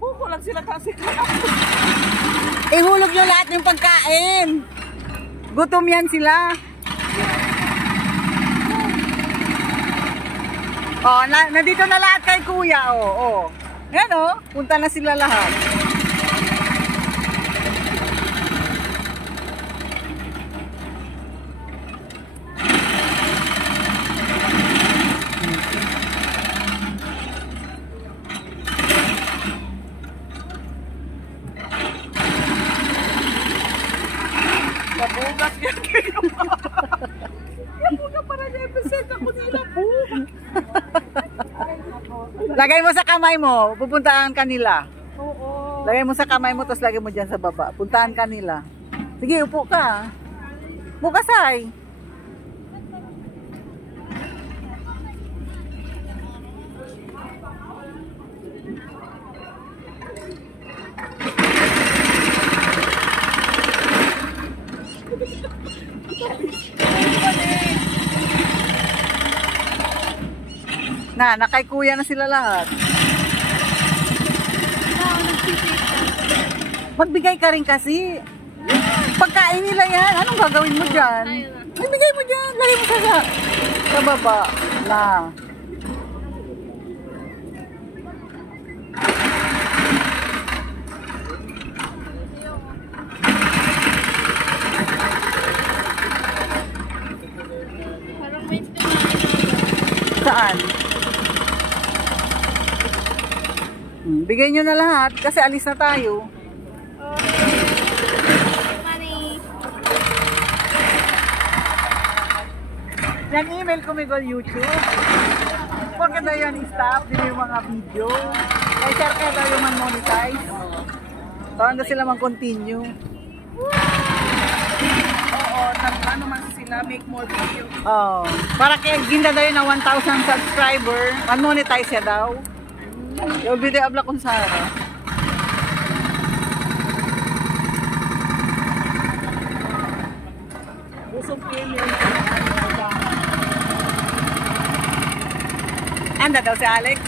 Kukulang sila kasi. Ihulog nyo lahat ng pagkain. Gutom yan sila. Oh, nandito na lahat kay kuya. Oh. Yan oh, punta na sila lahat. Nabugas yan kayo. Nabugas para 9% ako nila po. Lagay mo sa kamay mo, pupuntahan kanila. Oo. Lagay mo sa kamay mo, tapos lagay mo dyan sa baba. Puntahan kanila. Sige, upo ka. Upo ka, Sai. Nakay kuya na sila lahat. Magbigay ka rin kasi. Pagkain nila yan. Anong gagawin mo dyan? Magbigay mo dyan. Lagay mo sa baba. Na. Saan? Bigay nyo na lahat kasi alis na tayo. Yan email ko Miguel YouTube. Pagkanda yan i-stop din yung mga video. Kaya share kaya tayo man-monetize. Paano sila mag-continue. Oo, ano man sila, make more video. Oh, para kaya ginda daw yun na 1,000 subscriber, man-monetize siya daw. Yung video abla kung Sara. Busog premium. Anda daw si Alex.